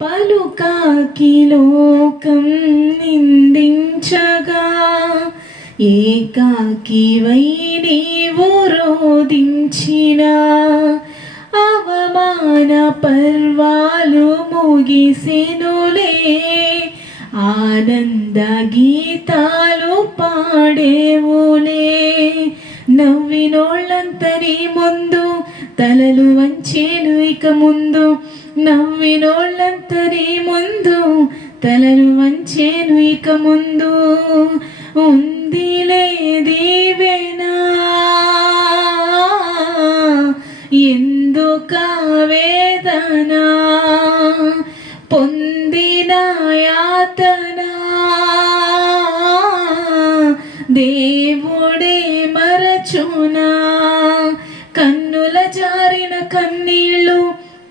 పలుకాకి లోకం నిందించగా ఏకాకి వై రోధించిన అవమాన పర్వాలు ముగిసెనులే. ఆనంద గీతాలు పాడేవులే. నవ్వినోళ్ళంతరి ముందు తలలు వంచేను ఇక ముందు నవ్వినోళ్ళంతరి ముందు తలలు వంచేను ఇక ముందు. ఉందిలే దీవెనా. ఎందుక వేదన? పొందిన యాతన. దేవుడే మరచునా? కన్నుల జారిన కన్ను